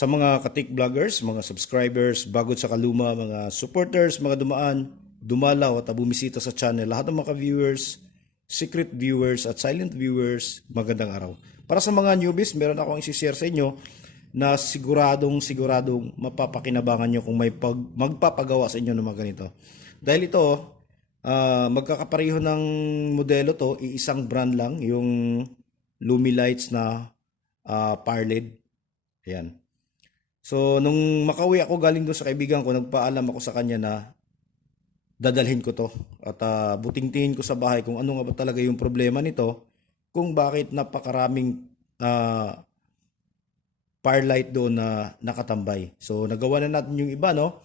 Sa mga katik vloggers, mga subscribers, bagod sa kaluma, mga supporters, mga dumalaw at bumisita sa channel, lahat ng mga viewers, secret viewers at silent viewers, magandang araw. Para sa mga newbies, meron akong isi-share sa inyo na siguradong mapapakinabangan nyo kung may magpapagawa sa inyo ng mga ganito. Dahil ito, magkakapareho ng modelo to, iisang brand lang, yung Lumilights na Parled. Ayan. So, nung makauwi ako galing doon sa kaibigan ko, nagpaalam ako sa kanya na dadalhin ko to. At buting-tingin ko sa bahay kung ano nga ba talaga yung problema nito, kung bakit napakaraming fire light doon na nakatambay. So, nagawa na natin yung iba, no?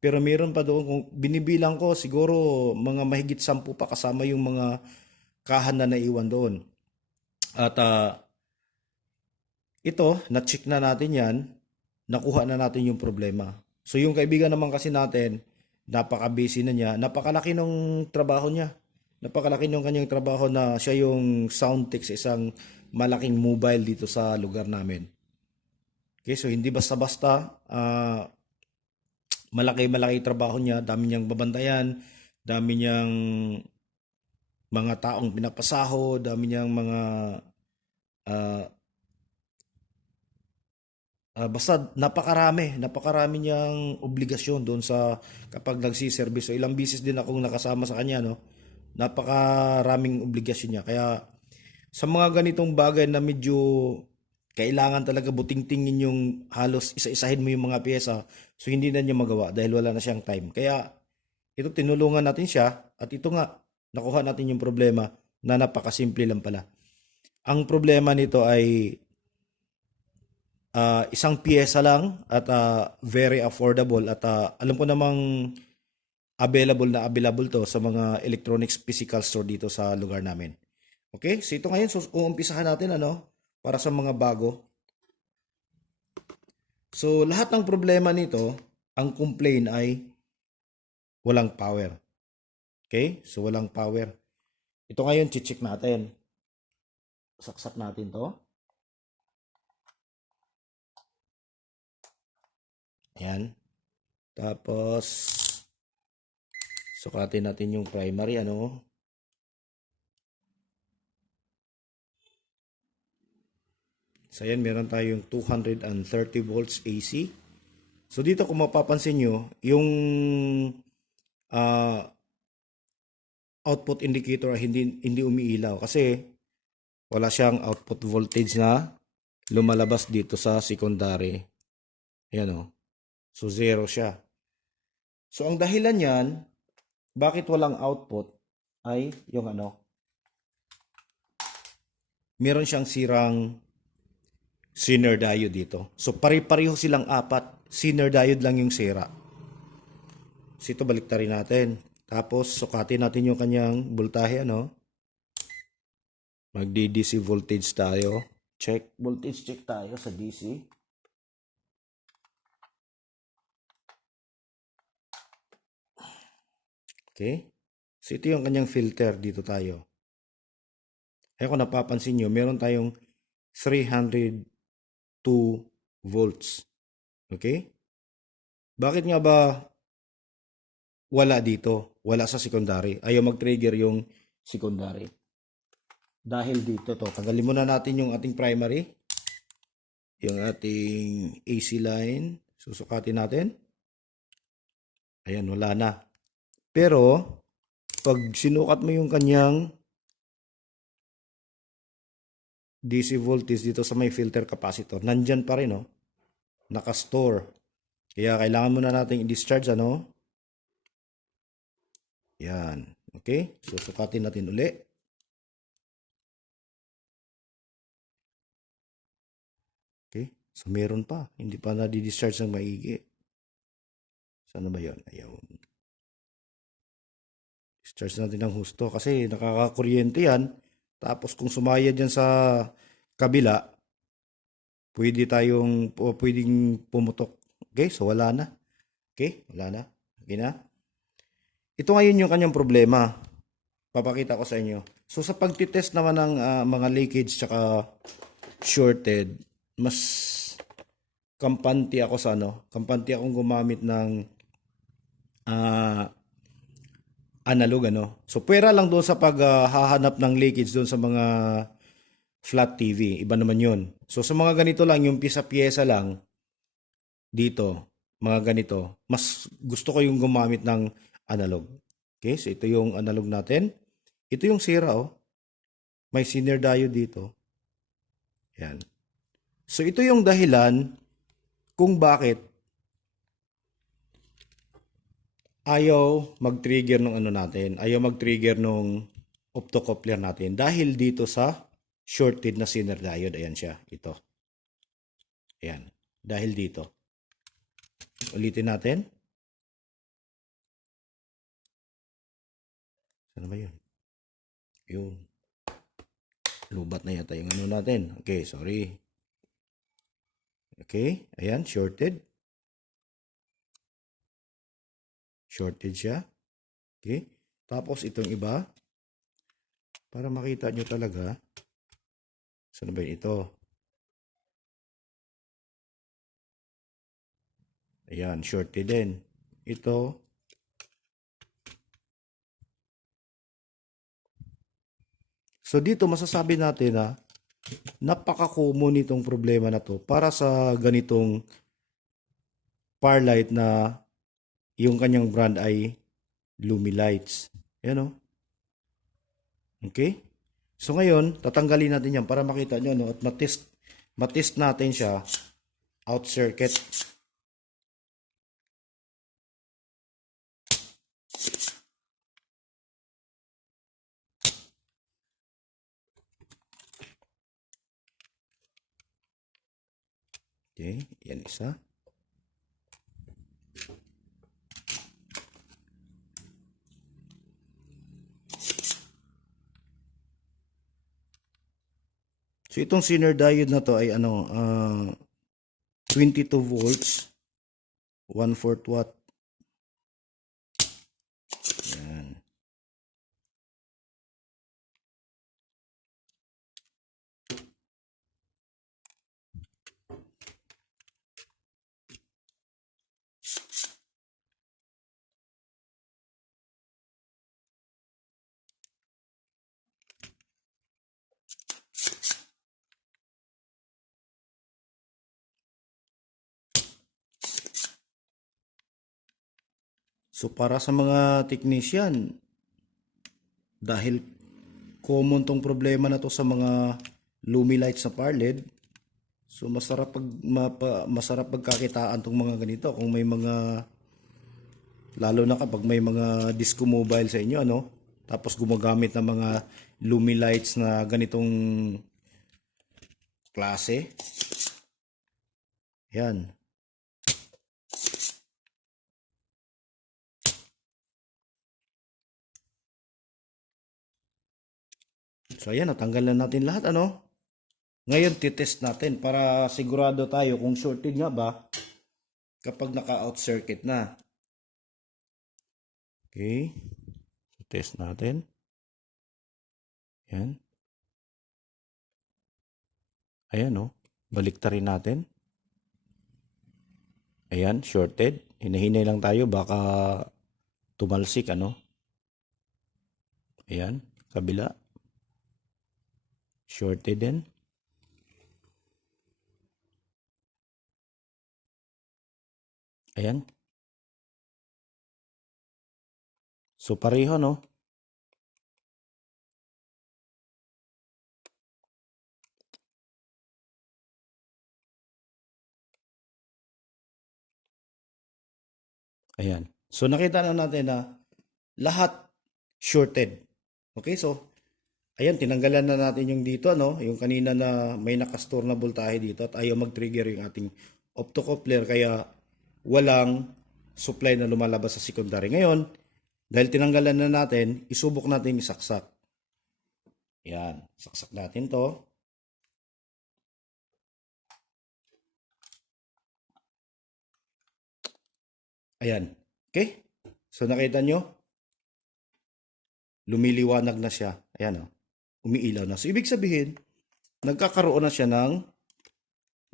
Pero meron pa doon, kung binibilang ko, siguro mga mahigit 10 pa kasama yung mga kahan na naiwan doon. At ito, na-check na natin yan, nakuha na natin yung problema. So yung kaibigan naman kasi natin, napaka-busy na niya, napakalaki ng trabaho niya. Napakalaki ng kanyang trabaho na siya yung sound tech sa isang malaking mobile dito sa lugar namin. Okay, so hindi basta-basta, malaki trabaho niya, dami niyang babantayan, dami niyang mga taong pinapasaho, dami niyang mga basta napakarami niyang obligasyon doon sa kapag nagsiservice. So ilang bisis din akong nakasama sa kanya, no. Napakaraming obligasyon niya. Kaya sa mga ganitong bagay na medyo kailangan talaga buting-tingin yung halos isa-isahin mo yung mga pyesa, so hindi na niya magawa dahil wala na siyang time. Kaya ito tinulungan natin siya at ito nga nakuha natin yung problema na napakasimple lang pala. Ang problema nito ay isang pyesa lang at very affordable at alam ko namang available to sa mga electronics physical store dito sa lugar namin. Okay? So ito ngayon, so uumpisahan natin para sa mga bago. So lahat ng problema nito, ang complaint ay walang power. Okay? So walang power. Ito ngayon, check natin. Saksak natin to. Ayan. Tapos, sukatin natin yung primary, So, ayan, meron tayong 230 volts AC. So, dito kung mapapansin nyo, yung output indicator ay hindi umiilaw kasi wala siyang output voltage na lumalabas dito sa secondary. Ayan, So, zero siya. So, ang dahilan yan, bakit walang output ay yung meron siyang sirang Zener diode dito. So, pare-pareho silang apat. Zener diode lang yung sira. So, ito baliktarin natin. Tapos, sukatin natin yung kanyang voltahe, Magdi-DC voltage tayo. Check. Voltage check tayo sa DC. Okay. So, ito yung kanyang filter. Dito tayo. Kaya kung napapansin nyo, meron tayong 302 volts. Okay? Bakit nga ba wala dito? Wala sa secondary. Ayaw mag-trigger yung secondary. Dahil dito to. Tanggalin muna natin yung ating primary. Yung ating AC line. Susukatin natin. Ayan, wala na. Pero, pag sinukat mo yung kanyang DC voltage dito sa may filter capacitor, nandyan pa rin, Naka-store. Kaya kailangan muna natin i-discharge, Yan. Okay? Susukatin natin uli. Okay? So, meron pa. Hindi pa na-discharge ng maigi. Saan ba yun? Ayaw. Discharge natin ng husto kasi nakakakuryente yan. Tapos kung sumaya dyan sa kabila, pwedeng pumutok. Okay? So, wala na. Okay? Wala na. Okay na? Ito ngayon yung kanyang problema. Papakita ko sa inyo. So, sa pagtitest naman ng mga leakage tsaka shorted, mas kampante ako sa kampante akong gumamit ng ah, analog So pwera lang doon sa paghahanap ng leakage doon sa mga flat TV, iba naman 'yun. So sa mga ganito lang yung piyesa-piyesa lang dito, mga ganito, mas gusto ko yung gumamit ng analog. Okay, so ito yung analog natin. Ito yung sira May Zener diode dito. Yan. So ito yung dahilan kung bakit ayaw mag-trigger ng natin. Ayaw mag-trigger ng optocoupler natin dahil dito sa shorted na Zener diode. Ayan siya, ito. Ayan, dahil dito. Ulitin natin. Saan ba yun? Yun. Lubat na yata yung natin. Okay, sorry. Okay, ayan, shorted. Shorted siya. Okay. Tapos itong iba. Para makita nyo talaga. Saan ba yun? Ito. Ayan, shorted din. Ito. So dito masasabi natin na napaka-common itong problema na to para sa ganitong Parlight na yung kanyang brand ay Lumilights. Ayan Okay? So ngayon, tatanggalin natin yan para makita nyo at matest natin siya out circuit. Okay, yan isa. So itong Zener diode na to ay 22 volts, 1/4 watt. Yan. So para sa mga technician, dahil common tong problema na to sa mga Lumilights sa Parled, so masarap pagkakitaan tong mga ganito kung may mga, lalo na kapag may mga disco mobile sa inyo tapos gumagamit ng mga Lumilights na ganitong klase. Yan. So ayan, natanggal na natin lahat Ngayon titest natin para sigurado tayo kung shorted nga ba kapag naka-out circuit na. Okay. Test natin. Yan. Ayan baliktarin natin. Ayan, shorted. Hinahinay lang tayo baka tumalsik Ayan, kabila. Shorted din. Ayan. So pareho Ayan. So nakita na natin na lahat shorted. Okay, so ayan, tinanggalan na natin yung dito yung kanina na may nakastore na voltahe dito at ayaw mag-trigger yung ating optocoupler kaya walang supply na lumalabas sa secondary. Ngayon, dahil tinanggalan na natin, isubok natin isaksak. Yan, saksak natin to. Ayan. Okay? So nakita nyo? Lumiliwanag na siya. Ayan umiilaw na. So ibig sabihin, nagkakaroon na siya ng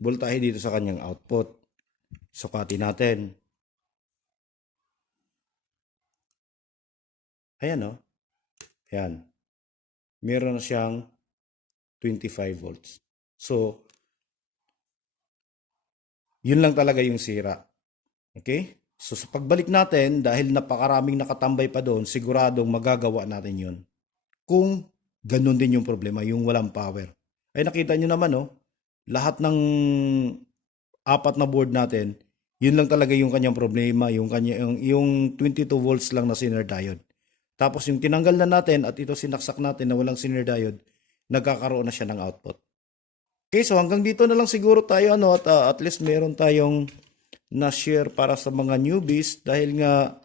voltahe dito sa kanyang output. Sukatin natin. Ayan o. Ayan. Meron na siyang 25 volts. So, yun lang talaga yung sira. Okay? So, sa pagbalik natin, dahil napakaraming nakatambay pa doon, siguradong magagawa natin yun. Kung ganun din yung problema, yung walang power. Ay nakita nyo naman, no? Lahat ng apat na board natin, yun lang talaga yung kanyang problema, yung 22 volts lang na sinner diode. Tapos yung tinanggal na natin at ito sinaksak natin na walang sinner diode, nagkakaroon na siya ng output. Okay, so hanggang dito na lang siguro tayo at least meron tayong na-share para sa mga newbies dahil nga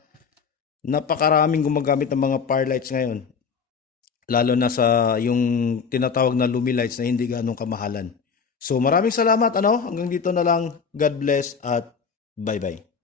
napakaraming gumagamit ng mga power lights ngayon. Lalo na sa yung tinatawag na Lumilights na hindi ganong kamahalan. So maraming salamat hanggang dito na lang. God bless at bye-bye.